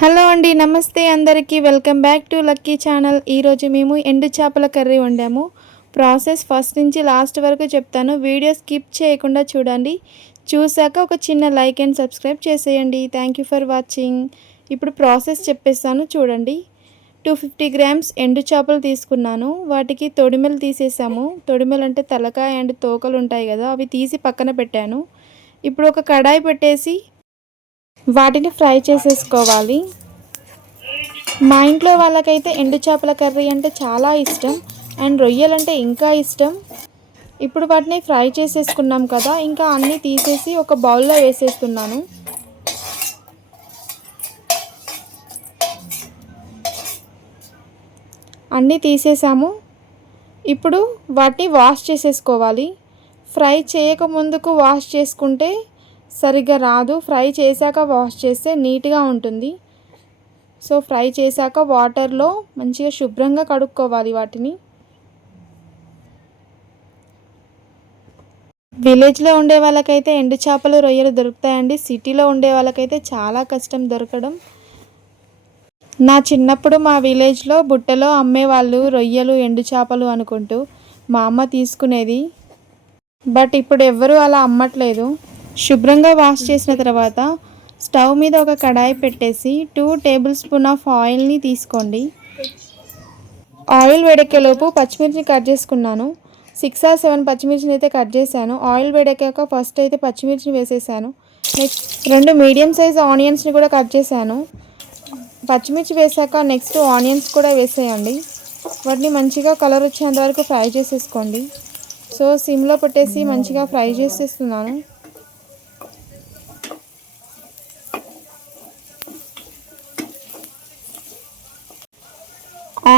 Hello అండి నమస్తే అందరికీ. Welcome back to Lucky channel. ఈరోజు మేము ఎండు చేపల కర్రీ వండాము. ప్రాసెస్ ఫస్ట్ నుంచి లాస్ట్ వరకు చెప్తాను. వీడియో స్కిప్ చేయకుండా చూడండి. చూశాక ఒక చిన్న లైక్ అండ్ సబ్స్క్రైబ్ చేసేయండి. Thank you for watching. ఇప్పుడు ప్రాసెస్ చెప్పేస్తాను చూడండి. టూ ఫిఫ్టీ గ్రామ్స్ ఎండు చేపలు తీసుకున్నాను. వాటికి తొడిమెలు తీసేసాము. తొడిమెలు అంటే తలకాయ అండ్ తోకలు ఉంటాయి కదా అవి తీసి పక్కన పెట్టాను. ఇప్పుడు ఒక కడాయి పెట్టేసి వాటిని ఫ్రై చేసేసుకోవాలి. మా ఇంట్లో వాళ్ళకైతే ఎండు చేపల కర్రీ అంటే చాలా ఇష్టం. అండ్ రొయ్యలంటే ఇంకా ఇష్టం. ఇప్పుడు వాటిని ఫ్రై చేసేసుకున్నాం కదా ఇంకా అన్నీ తీసేసి ఒక బౌల్లో వేసేస్తున్నాను. అన్నీ తీసేసాము. ఇప్పుడు వాటిని వాష్ చేసేసుకోవాలి. ఫ్రై చేయక ముందుకు వాష్ చేసుకుంటే సరిగ్గా రాదు. ఫ్రై చేశాక వాష్ చేస్తే నీట్గా ఉంటుంది. సో ఫ్రై చేశాక వాటర్లో మంచిగా శుభ్రంగా కడుక్కోవాలి వాటిని. విలేజ్లో ఉండే వాళ్ళకైతే ఎండు చేపలు రొయ్యలు దొరుకుతాయండి. సిటీలో ఉండే వాళ్ళకైతే చాలా కష్టం దొరకడం. నా చిన్నప్పుడు మా విలేజ్లో బుట్టలో అమ్మేవాళ్ళు రొయ్యలు ఎండు చేపలు అనుకుంటూ మా అమ్మ తీసుకునేది. బట్ ఇప్పుడు ఎవ్వరూ అలా అమ్మట్లేదు. శుభ్రంగా వాష్ చేసిన తర్వాత స్టవ్ మీద ఒక కడాయి పెట్టేసి టూ టేబుల్ స్పూన్ ఆఫ్ ఆయిల్ని తీసుకోండి. ఆయిల్ వేడెక్కేలోపు పచ్చిమిర్చిని కట్ చేసుకున్నాను. సిక్స్ ఆర్ సెవెన్ పచ్చిమిర్చిని అయితే కట్ చేశాను. ఆయిల్ వేడెక్కాక ఫస్ట్ అయితే పచ్చిమిర్చిని వేసేసాను. నెక్స్ట్ రెండు మీడియం సైజ్ ఆనియన్స్ని కూడా కట్ చేశాను. పచ్చిమిర్చి వేసాక నెక్స్ట్ ఆనియన్స్ కూడా వేసేయండి. వాటిని మంచిగా కలర్ వచ్చేంత వరకు ఫ్రై చేసేసుకోండి. సో సిమ్లో పెట్టేసి మంచిగా ఫ్రై చేసేస్తున్నాను.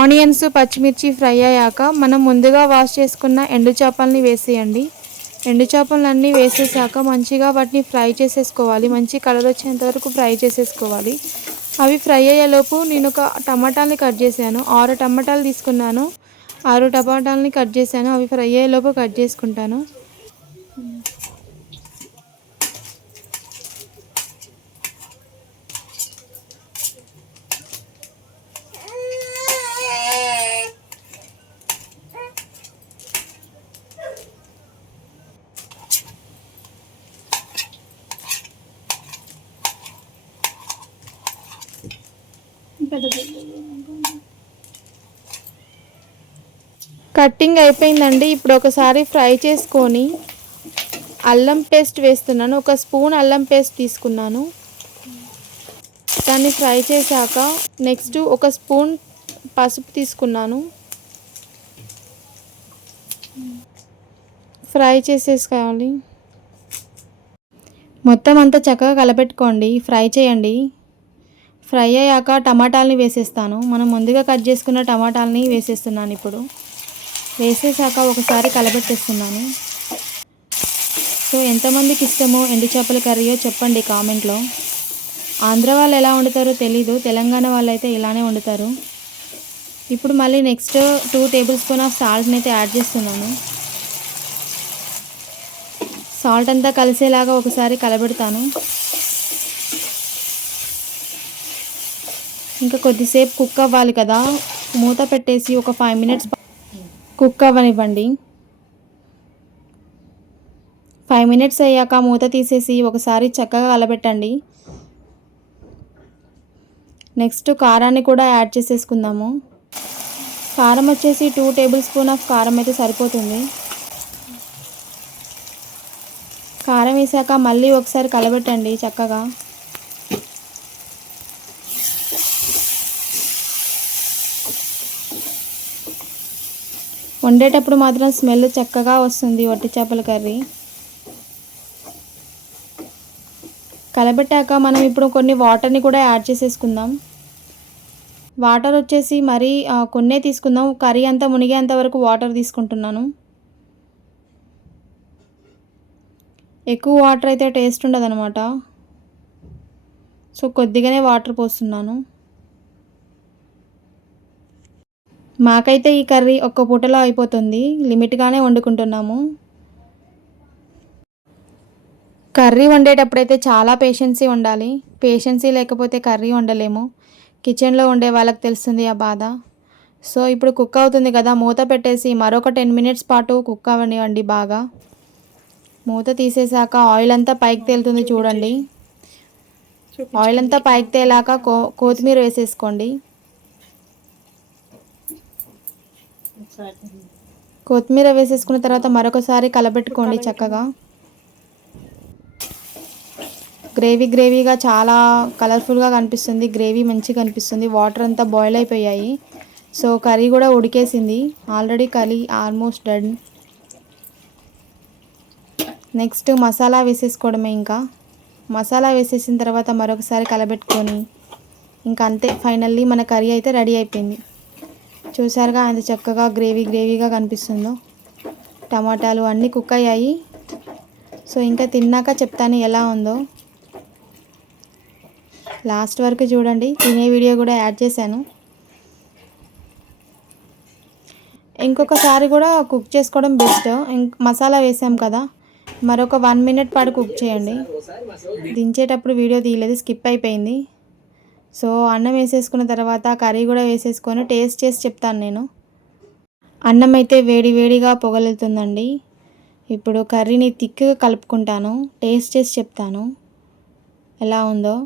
ఆనియన్స్ పచ్చిమిర్చి ఫ్రై అయ్యాక మనం ముందుగా వాష్ చేసుకున్న ఎండు చేపల్ని వేసేయండి. ఎండు చేపలన్నీ వేసేసాక మంచిగా వాటిని ఫ్రై చేసేసుకోవాలి. మంచి కలర్ వచ్చేంత వరకు ఫ్రై చేసేసుకోవాలి. అవి ఫ్రై అయ్యేలోపు నేను ఒక టమాటాలని కట్ చేశాను. ఆరు టమాటాలు తీసుకున్నాను. ఆరు టమాటాలని కట్ చేశాను. అవి ఫ్రై అయ్యేలోపు కట్ చేసుకుంటాను. కట్టింగ్ అయిపోయిందండి. ఇప్పుడు ఒకసారి ఫ్రై చేసుకొని అల్లం పేస్ట్ వేస్తున్నాను. ఒక స్పూన్ అల్లం పేస్ట్ తీసుకున్నాను. దాన్ని ఫ్రై చేశాక నెక్స్ట్ ఒక స్పూన్ పసుపు తీసుకున్నాను. ఫ్రై చేసేసుకోవాలి. మొత్తం అంతా చక్కగా కలపెట్టుకోండి. ఫ్రై చేయండి. ఫ్రై అయ్యాక టమాటాలని వేసేస్తాను. మనం ముందుగా కట్ చేసుకున్న టమాటాలని వేసేస్తున్నాను ఇప్పుడు. వేసేసాక ఒకసారి కలబెట్టేస్తున్నాను. సో ఎంతమందికి ఇష్టమో ఎండు చేపల కర్రీయో చెప్పండి కామెంట్లో. ఆంధ్ర వాళ్ళు ఎలా వండుతారో తెలీదు. తెలంగాణ వాళ్ళు అయితే ఇలానే వండుతారు. ఇప్పుడు మళ్ళీ next two table spoon of సాల్ట్ని అయితే యాడ్ చేస్తున్నాను. సాల్ట్ అంతా కలిసేలాగా ఒకసారి కలబెడతాను. ఇంకా కొద్దిసేపు కుక్ అవ్వాలి కదా. మూత పెట్టేసి ఒక ఫైవ్ మినిట్స్ కుక్ అవ్వనివ్వండి. ఫైవ్ మినిట్స్ అయ్యాక మూత తీసేసి ఒకసారి చక్కగా కలబెట్టండి. నెక్స్ట్ కారాన్ని కూడా యాడ్ చేసేసుకుందాము. కారం వచ్చేసి టూ టేబుల్ స్పూన్ ఆఫ్ కారం అయితే సరిపోతుంది. కారం వేసాక మళ్ళీ ఒకసారి కలబెట్టండి చక్కగా. వండేటప్పుడు మాత్రం స్మెల్ చక్కగా వస్తుంది వట్టి చేపల కర్రీ. కలబెట్టాక మనం ఇప్పుడు కొన్ని వాటర్ని కూడా యాడ్ చేసేసుకుందాం. వాటర్ వచ్చేసి మరీ కొన్నే తీసుకుందాం. కర్రీ అంతా మునిగేంత వరకు వాటర్ తీసుకుంటున్నాను. ఎక్కువ వాటర్ అయితే టేస్ట్ ఉండదు అనమాట సో కొద్దిగానే వాటర్ పోస్తున్నాను. మాకైతే ఈ కర్రీ ఒక్క పూటలో అయిపోతుంది. లిమిట్గానే వండుకుంటున్నాము. కర్రీ వండేటప్పుడైతే చాలా పేషెన్సీ ఉండాలి పేషెన్సీ లేకపోతే కర్రీ వండలేము. కిచెన్లో ఉండే వాళ్ళకి తెలుస్తుంది ఆ బాధ. సో ఇప్పుడు కుక్ అవుతుంది కదా మూత పెట్టేసి మరొక టెన్ మినిట్స్ పాటు కుక్ అవనివ్వండి బాగా. మూత తీసేసాక ఆయిల్ అంతా పైకి తేలుతుంది చూడండి. ఆయిల్ అంతా పైకి తేలాక కో కొత్తిమీర వేసేసుకోండి. కొత్తిమీర వేసేసుకున్న తర్వాత మరొకసారి కలబెట్టుకోండి చక్కగా. గ్రేవీ గ్రేవీగా చాలా కలర్ఫుల్గా కనిపిస్తుంది. గ్రేవీ మంచిగా కనిపిస్తుంది. వాటర్ అంతా బాయిల్ అయిపోయాయి. సో కర్రీ కూడా ఉడికేసింది. Already curry almost done next masala వేసేసుకోవడమే ఇంకా. మసాలా వేసేసిన తర్వాత మరొకసారి కలబెట్టుకొని ఇంకా అంతే. ఫైనల్లీ మన కర్రీ అయితే రెడీ అయిపోయింది. చూసారుగా ఎంత చక్కగా గ్రేవీ గ్రేవీగా కనిపిస్తుందో. టమాటాలు అన్నీ కుక్ అయ్యాయి. సో ఇంకా తిన్నాక చెప్తాను ఎలా ఉందో. లాస్ట్ వరకు చూడండి తినే వీడియో కూడా యాడ్ చేశాను. ఇంకొకసారి కూడా కుక్ చేసుకోవడం బెస్ట్. మసాలా వేసాం కదా మరొక వన్ మినిట్ పాటు కుక్ చేయండి. దించేటప్పుడు వీడియో తీయలేదు స్కిప్ అయిపోయింది. సో అన్నం వేసేసుకున్న తర్వాత కర్రీ కూడా వేసేసుకొని టేస్ట్ చేసి చెప్తాను నేను. అన్నం అయితే వేడి వేడిగా పొగలుతుందండి. ఇప్పుడు కర్రీని థిక్గా కలుపుకుంటాను టేస్ట్ చేసి చెప్తాను. ఎలా ఉందో.